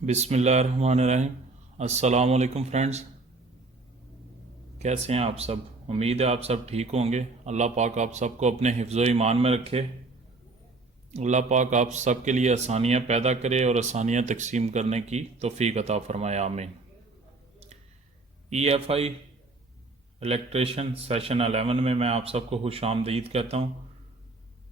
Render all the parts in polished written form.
बिस्मिल्लाहिर्रहमानिर्रहीम। अस्सलाम वालेकुम फ्रेंड्स, कैसे हैं आप सब। उम्मीद है आप सब ठीक होंगे। अल्लाह पाक आप सबको अपने हिफ्ज़ो ईमान में रखे। अल्लाह पाक आप सब के लिए आसानियाँ पैदा करे और आसानियाँ तकसीम करने की तौफीक अता फरमाए, आमीन। EFI इलेक्ट्रिशियन सेशन 11 में मैं आप सबको खुश आमदीद कहता हूँ।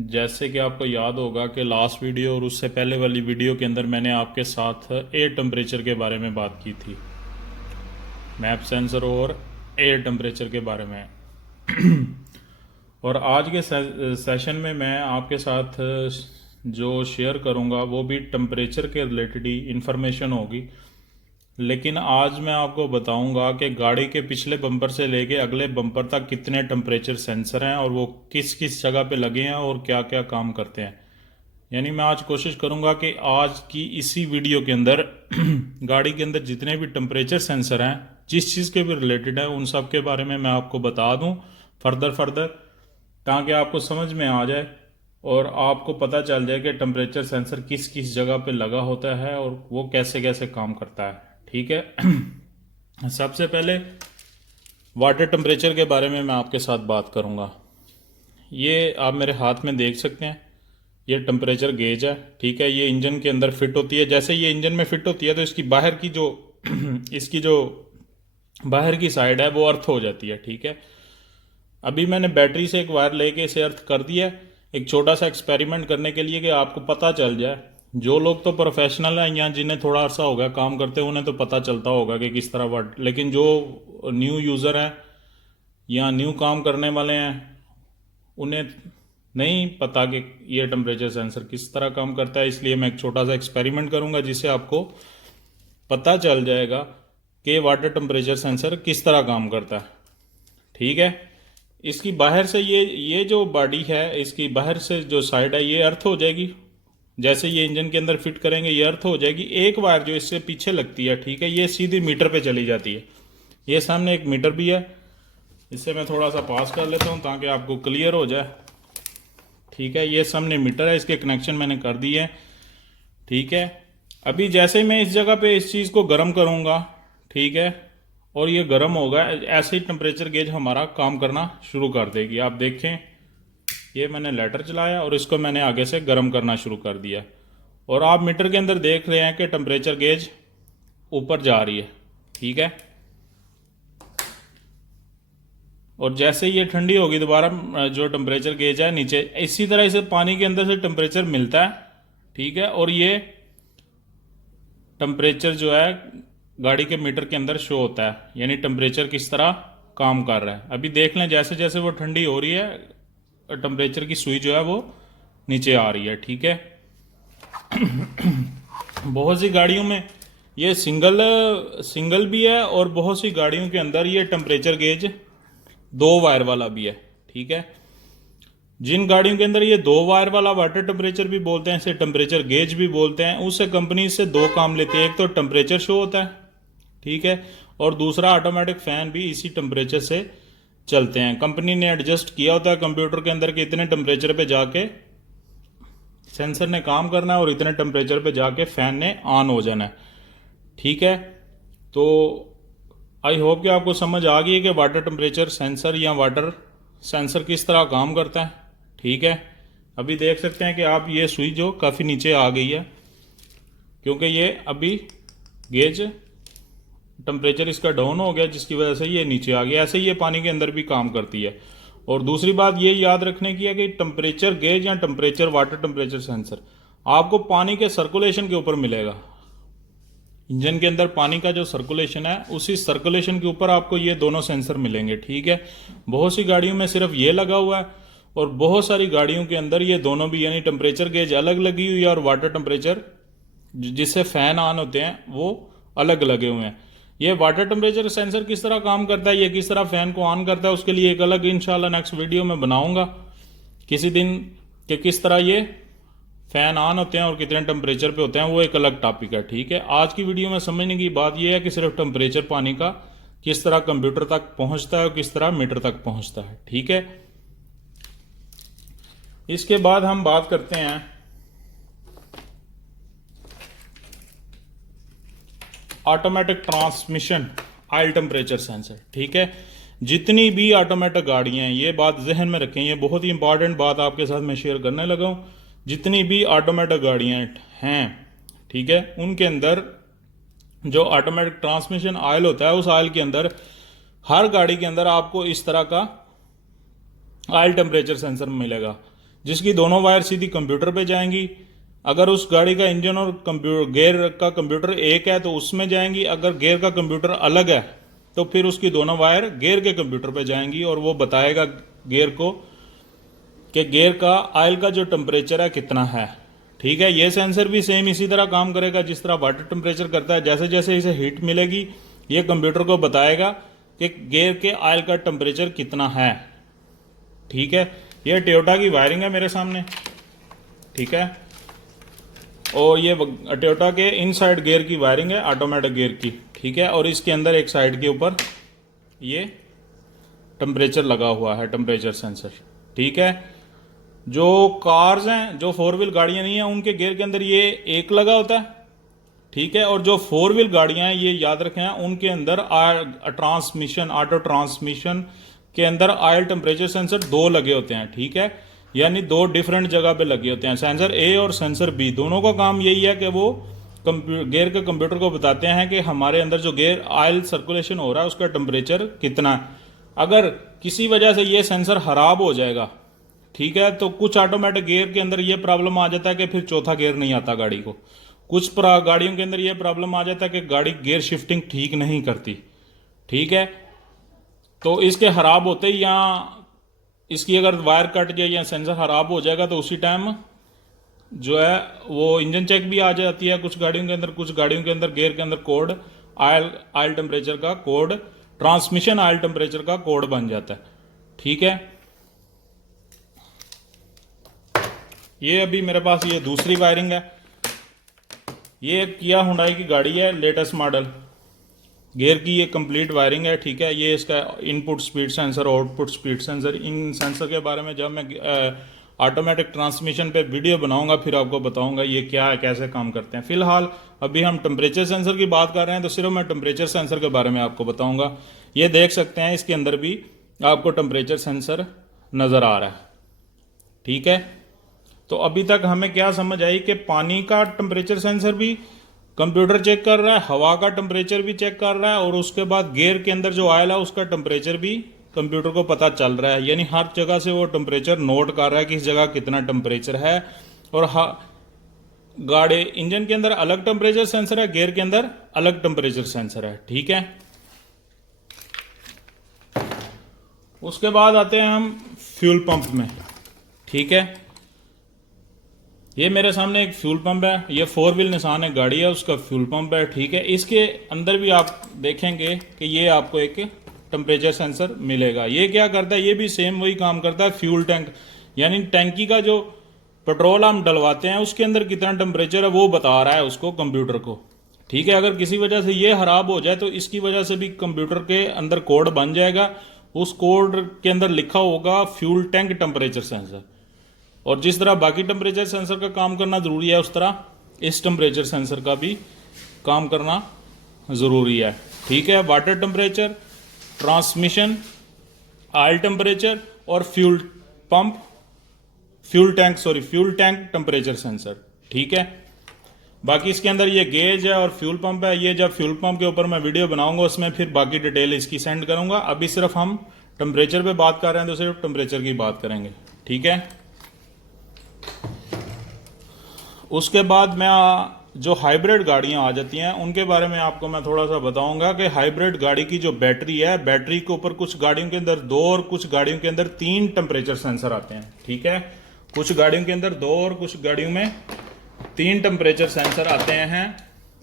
जैसे कि आपको याद होगा कि लास्ट वीडियो और उससे पहले वाली वीडियो के अंदर मैंने आपके साथ एयर टेम्परेचर के बारे में बात की थी, मैप सेंसर और एयर टेम्परेचर के बारे में। और आज के सेशन में मैं आपके साथ जो शेयर करूंगा वो भी टेम्परेचर के रिलेटेड ही इंफॉर्मेशन होगी। लेकिन आज मैं आपको बताऊंगा कि गाड़ी के पिछले बम्पर से लेके अगले बम्पर तक कितने टेम्परेचर सेंसर हैं और वो किस किस जगह पे लगे हैं और क्या क्या काम करते हैं। यानी मैं आज कोशिश करूंगा कि आज की इसी वीडियो के अंदर गाड़ी के अंदर जितने भी टेम्परेचर सेंसर हैं, जिस चीज़ के भी रिलेटेड है, उन सब के बारे में मैं आपको बता दूं फर्दर, ताकि आपको समझ में आ जाए और आपको पता चल जाए कि टेम्परेचर सेंसर किस किस जगह पे लगा होता है और वो कैसे कैसे काम करता है। ठीक है। सबसे पहले वाटर टेम्परेचर के बारे में मैं आपके साथ बात करूंगा। ये आप मेरे हाथ में देख सकते हैं, ये टेम्परेचर गेज है। ठीक है, ये इंजन के अंदर फिट होती है। जैसे ये इंजन में फिट होती है तो इसकी बाहर की जो इसकी जो बाहर की साइड है वो अर्थ हो जाती है। ठीक है, अभी मैंने बैटरी से एक वायर लेके इसे अर्थ कर दिया है, एक छोटा सा एक्सपेरिमेंट करने के लिए कि आपको पता चल जाए। जो लोग तो प्रोफेशनल हैं या जिन्हें थोड़ा अर्सा हो गया काम करते हैं उन्हें तो पता चलता होगा कि किस तरह वर्ड, लेकिन जो न्यू यूज़र हैं या न्यू काम करने वाले हैं उन्हें नहीं पता कि ये टेम्परेचर सेंसर किस तरह काम करता है। इसलिए मैं एक छोटा सा एक्सपेरिमेंट करूंगा जिससे आपको पता चल जाएगा कि वाटर टेम्परेचर सेंसर किस तरह काम करता है। ठीक है, इसकी बाहर से ये जो बॉडी है, इसकी बाहर से जो साइड है ये अर्थ हो जाएगी। जैसे ये इंजन के अंदर फिट करेंगे ये अर्थ हो जाएगी। एक वायर जो इससे पीछे लगती है, ठीक है, ये सीधी मीटर पे चली जाती है। ये सामने एक मीटर भी है, इससे मैं थोड़ा सा पास कर लेता हूँ ताकि आपको क्लियर हो जाए। ठीक है, ये सामने मीटर है, इसके कनेक्शन मैंने कर दिए हैं। ठीक है, अभी जैसे मैं इस जगह पे इस चीज़ को गर्म करूँगा, ठीक है, और ये गर्म होगा, ऐसे ही टेम्परेचर गेज हमारा काम करना शुरू कर देगी। आप देखें, ये मैंने लाइटर चलाया और इसको मैंने आगे से गर्म करना शुरू कर दिया और आप मीटर के अंदर देख रहे हैं कि टेम्परेचर गेज ऊपर जा रही है। ठीक है, और जैसे ये ठंडी होगी दोबारा जो टेम्परेचर गेज है नीचे, इसी तरह इसे पानी के अंदर से टेम्परेचर मिलता है। ठीक है, और ये टेम्परेचर जो है गाड़ी के मीटर के अंदर शो होता है, यानी टेम्परेचर किस तरह काम कर रहा है। अभी देख लें, जैसे जैसे वो ठंडी हो रही है टेम्परेचर की सुई जो है वो नीचे आ रही है। ठीक है, बहुत सी गाड़ियों में ये सिंगल भी है और बहुत सी गाड़ियों के अंदर ये टेम्परेचर गेज 2 वायर वाला भी है। ठीक है, जिन गाड़ियों के अंदर ये 2 वायर वाला वाटर टेम्परेचर भी बोलते हैं, इसे टेम्परेचर गेज भी बोलते हैं, उससे कंपनी से दो काम लेती है। एक तो टेम्परेचर शो होता है, ठीक है, और दूसरा ऑटोमेटिक फैन भी इसी टेम्परेचर से चलते हैं। कंपनी ने एडजस्ट किया होता है कंप्यूटर के अंदर कि इतने टेम्परेचर पे जाके सेंसर ने काम करना है और इतने टेम्परेचर पे जाके फैन ने ऑन हो जाना है। ठीक है, तो आई होप कि आपको समझ आ गई है कि वाटर टेम्परेचर सेंसर या वाटर सेंसर किस तरह काम करता है। ठीक है, अभी देख सकते हैं कि आप ये सुई जो काफ़ी नीचे आ गई है क्योंकि ये अभी गेज टेम्परेचर इसका डाउन हो गया जिसकी वजह से ये नीचे आ गया। ऐसे ही ये पानी के अंदर भी काम करती है। और दूसरी बात ये याद रखने की है कि टेम्परेचर गेज या टेम्परेचर वाटर टेम्परेचर सेंसर आपको पानी के सर्कुलेशन के ऊपर मिलेगा। इंजन के अंदर पानी का जो सर्कुलेशन है उसी सर्कुलेशन के ऊपर आपको ये दोनों सेंसर मिलेंगे। ठीक है, बहुत सी गाड़ियों में सिर्फ ये लगा हुआ है और बहुत सारी गाड़ियों के अंदर ये दोनों भी, यानी टेम्परेचर गेज अलग लगी हुई है और वाटर टेम्परेचर जिससे फैन ऑन होते हैं वो अलग लगे हुए हैं। ये वाटर टेम्परेचर सेंसर किस तरह काम करता है, ये किस तरह फैन को ऑन करता है, उसके लिए एक अलग इंशाल्लाह नेक्स्ट वीडियो में बनाऊंगा किसी दिन कि किस तरह ये फैन ऑन होते हैं और कितने टेम्परेचर पे होते हैं, वो एक अलग टॉपिक है। ठीक है, आज की वीडियो में समझने की बात यह है कि सिर्फ टेम्परेचर पानी का किस तरह कंप्यूटर तक पहुंचता है और किस तरह मीटर तक पहुंचता है। ठीक है, इसके बाद हम बात करते हैं automatic transmission oil temperature sensor. ठीक है, जितनी भी ऑटोमेटिक गाड़ियां हैं, ये बात जहन में रखें, ये बहुत ही इंपॉर्टेंट बात आपके साथ मैं शेयर करने लगा हूं। जितनी भी ऑटोमेटिक गाड़ियां हैं, ठीक है, उनके अंदर जो ऑटोमेटिक ट्रांसमिशन ऑयल होता है, उस ऑयल के अंदर हर गाड़ी के अंदर आपको इस तरह का ऑयल टेम्परेचर सेंसर मिलेगा, जिसकी दोनों वायर सीधी कंप्यूटर पे जाएंगी। अगर उस गाड़ी का इंजन और गेयर का कंप्यूटर एक है तो उसमें जाएंगी, अगर गेयर का कंप्यूटर अलग है तो फिर उसकी दोनों वायर गेयर के कंप्यूटर पे जाएंगी और वो बताएगा गेयर को कि गेयर का ऑयल का जो टेम्परेचर है कितना है। ठीक है, ये सेंसर भी सेम इसी तरह काम करेगा जिस तरह वाटर टेम्परेचर करता है। जैसे जैसे इसे हीट मिलेगी, ये कंप्यूटर को बताएगा कि गेयर के ऑयल का टेम्परेचर कितना है। ठीक है, ये टोयोटा की वायरिंग है मेरे सामने। ठीक है, और ये टोयोटा के इनसाइड गियर की वायरिंग है, ऑटोमेटिक गियर की। ठीक है, और इसके अंदर एक साइड के ऊपर ये टेम्परेचर लगा हुआ है, टेम्परेचर सेंसर। ठीक है, जो कार्स हैं, जो 4 व्हील गाड़ियां नहीं हैं, उनके गियर के अंदर ये एक लगा होता है। ठीक है, और जो 4 व्हील गाड़ियां हैं, ये याद रखें, उनके अंदर ट्रांसमिशन, ऑटो ट्रांसमिशन के अंदर ऑयल टेम्परेचर सेंसर 2 लगे होते हैं। ठीक है, यानी 2 डिफरेंट जगह पे लगे होते हैं। सेंसर ए और सेंसर बी, दोनों का काम यही है कि वो गेयर के कंप्यूटर को बताते हैं कि हमारे अंदर जो गेयर ऑयल सर्कुलेशन हो रहा है उसका टेम्परेचर कितना है। अगर किसी वजह से ये सेंसर खराब हो जाएगा, ठीक है, तो कुछ ऑटोमेटिक गियर के अंदर ये प्रॉब्लम आ जाता है कि फिर चौथा गियर नहीं आता गाड़ी को। कुछ गाड़ियों के अंदर ये प्रॉब्लम आ जाता है कि गाड़ी गियर शिफ्टिंग ठीक नहीं करती। ठीक है, तो इसके खराब होते ही या इसकी अगर वायर कट जाए या सेंसर खराब हो जाएगा तो उसी टाइम जो है वो इंजन चेक भी आ जाती है कुछ गाड़ियों के अंदर। कुछ गाड़ियों के अंदर गियर के अंदर कोड ऑयल टेम्परेचर का कोड, ट्रांसमिशन ऑयल टेम्परेचर का कोड बन जाता है। ठीक है, ये अभी मेरे पास ये दूसरी वायरिंग है। ये किया हुंडई की गाड़ी है, लेटेस्ट मॉडल, गियर की ये कंप्लीट वायरिंग है। ठीक है, ये इसका input speed sensor, output speed sensor, इन सेंसर के बारे में जब मैं ऑटोमेटिक ट्रांसमिशन पे वीडियो बनाऊंगा फिर आपको बताऊंगा ये क्या है, कैसे काम करते हैं। फिलहाल अभी हम टेम्परेचर सेंसर की बात कर रहे हैं तो सिर्फ मैं टेम्परेचर सेंसर के बारे में आपको बताऊंगा। ये देख सकते हैं, इसके अंदर भी आपको टेम्परेचर सेंसर नज़र आ रहा है। ठीक है, तो अभी तक हमें क्या समझ आई कि पानी का टेम्परेचर सेंसर भी कंप्यूटर चेक कर रहा है, हवा का टेम्परेचर भी चेक कर रहा है, और उसके बाद गियर के अंदर जो ऑयल है उसका टेम्परेचर भी कंप्यूटर को पता चल रहा है। यानी हर जगह से वो टेम्परेचर नोट कर रहा है कि इस जगह कितना टेम्परेचर है। और गाड़ी इंजन के अंदर अलग टेम्परेचर सेंसर है, गियर के अंदर अलग टेम्परेचर सेंसर है। ठीक है, उसके बाद आते हैं हम फ्यूल पंप में। ठीक है, ये मेरे सामने एक फ्यूल पंप है, ये 4 व्हील निसान एक गाड़ी है, उसका फ्यूल पंप है। ठीक है, इसके अंदर भी आप देखेंगे कि ये आपको एक टेम्परेचर सेंसर मिलेगा। ये क्या करता है, ये भी सेम वही काम करता है, फ्यूल टैंक, यानी टैंकी का जो पेट्रोल हम डलवाते हैं उसके अंदर कितना टेम्परेचर है वो बता रहा है उसको, कंप्यूटर को। ठीक है, अगर किसी वजह से ये खराब हो जाए तो इसकी वजह से भी कंप्यूटर के अंदर कोड बन जाएगा, उस कोड के अंदर लिखा होगा फ्यूल टैंक टेम्परेचर सेंसर। और जिस तरह बाकी टेम्परेचर सेंसर का काम करना ज़रूरी है उस तरह इस टेम्परेचर सेंसर का भी काम करना ज़रूरी है। ठीक है, water temperature, transmission, oil temperature और फ्यूल टैंक टेम्परेचर सेंसर। ठीक है, बाकी इसके अंदर ये गेज है और फ्यूल पंप है। ये जब फ्यूल पंप के ऊपर मैं वीडियो बनाऊंगा उसमें फिर बाकी डिटेल इसकी सेंड करूंगा। अभी सिर्फ हम टेम्परेचर पे बात कर रहे हैं तो सिर्फ टेम्परेचर की बात करेंगे। ठीक है, उसके बाद मैं जो हाइब्रिड गाड़ियां आ जाती हैं उनके बारे में आपको मैं थोड़ा सा बताऊंगा कि हाइब्रिड गाड़ी की जो बैटरी है, बैटरी के ऊपर कुछ गाड़ियों के अंदर 2 और कुछ गाड़ियों के अंदर 3 टेम्परेचर सेंसर आते हैं। ठीक है, कुछ गाड़ियों के अंदर 2 और कुछ गाड़ियों में 3 टेम्परेचर सेंसर आते हैं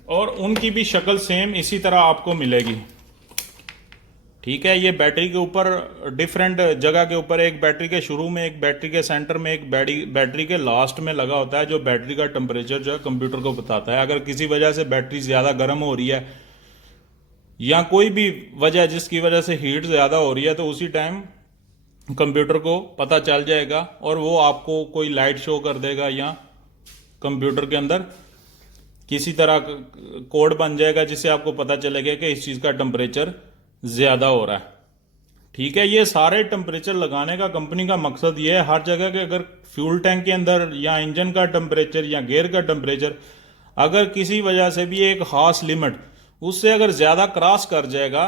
और उनकी भी शक्ल सेम इसी तरह आपको मिलेगी। ठीक है, ये बैटरी के ऊपर डिफरेंट जगह के ऊपर, एक बैटरी के शुरू में, एक बैटरी के सेंटर में, एक बैटरी के लास्ट में लगा होता है जो बैटरी का टेम्परेचर जो है कंप्यूटर को बताता है। अगर किसी वजह से बैटरी ज़्यादा गर्म हो रही है या कोई भी वजह जिसकी वजह से हीट ज़्यादा हो रही है तो उसी टाइम कंप्यूटर को पता चल जाएगा और वो आपको कोई लाइट शो कर देगा या कंप्यूटर के अंदर किसी तरह कोड बन जाएगा जिससे आपको पता चलेगा कि इस चीज़ का टेम्परेचर ज़्यादा हो रहा है। ठीक है, ये सारे टेम्परेचर लगाने का कंपनी का मकसद ये है हर जगह के अगर फ्यूल टैंक के अंदर या इंजन का टेम्परेचर या गियर का टेम्परेचर अगर किसी वजह से भी एक खास लिमिट उससे अगर ज़्यादा क्रॉस कर जाएगा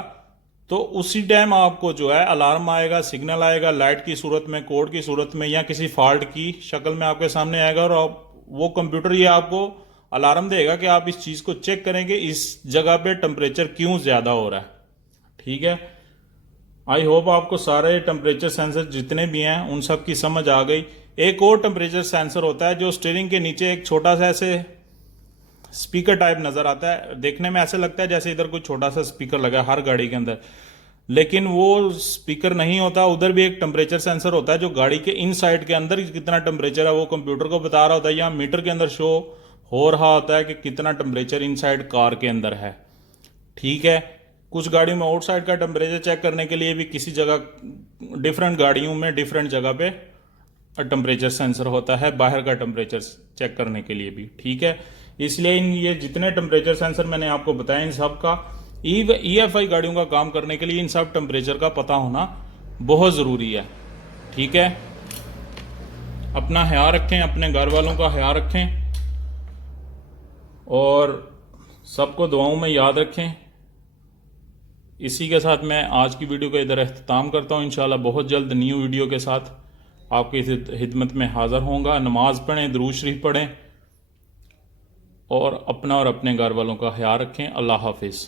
तो उसी टाइम आपको जो है अलार्म आएगा, सिग्नल आएगा, लाइट की सूरत में, कोड की सूरत में या किसी फॉल्ट की शक्ल में आपके सामने आएगा और वो कंप्यूटर ये आपको अलार्म देगा कि आप इस चीज़ को चेक करेंगे इस जगह पे टेम्परेचर क्यों ज़्यादा हो रहा है। ठीक है, आई होप आपको सारे टेम्परेचर सेंसर जितने भी हैं उन सब की समझ आ गई। एक और टेम्परेचर सेंसर होता है जो स्टीयरिंग के नीचे एक छोटा सा ऐसे स्पीकर टाइप नज़र आता है, देखने में ऐसे लगता है जैसे इधर कोई छोटा सा स्पीकर लगा है हर गाड़ी के अंदर, लेकिन वो स्पीकर नहीं होता। उधर भी एक टेम्परेचर सेंसर होता है जो गाड़ी के इन साइड के अंदर कितना टेम्परेचर है वो कंप्यूटर को बता रहा होता है या मीटर के अंदर शो हो रहा होता है कि कितना टेम्परेचर इन साइड कार के अंदर है। ठीक है, कुछ गाड़ियों में आउटसाइड का टेम्परेचर चेक करने के लिए भी किसी जगह डिफरेंट गाड़ियों में डिफरेंट जगह पे टेम्परेचर सेंसर होता है बाहर का टेम्परेचर चेक करने के लिए भी। ठीक है, इसलिए इन ये जितने टेम्परेचर सेंसर मैंने आपको बताया इन सब का EFI गाड़ियों का काम करने के लिए इन सब टेम्परेचर का पता होना बहुत ज़रूरी है। ठीक है, अपना ख्याल रखें, अपने घर वालों का ख्याल रखें और सबको दुआओं में याद रखें। इसी के साथ मैं आज की वीडियो का इधर अख्ताम करता हूँ। इंशाल्लाह बहुत जल्द न्यू वीडियो के साथ आपकी खिदमत में हाज़िर होऊंगा। नमाज़ पढ़ें, दुरूद शरीफ पढ़ें और अपना और अपने घर वालों का ख्याल रखें। अल्लाह हाफिज़।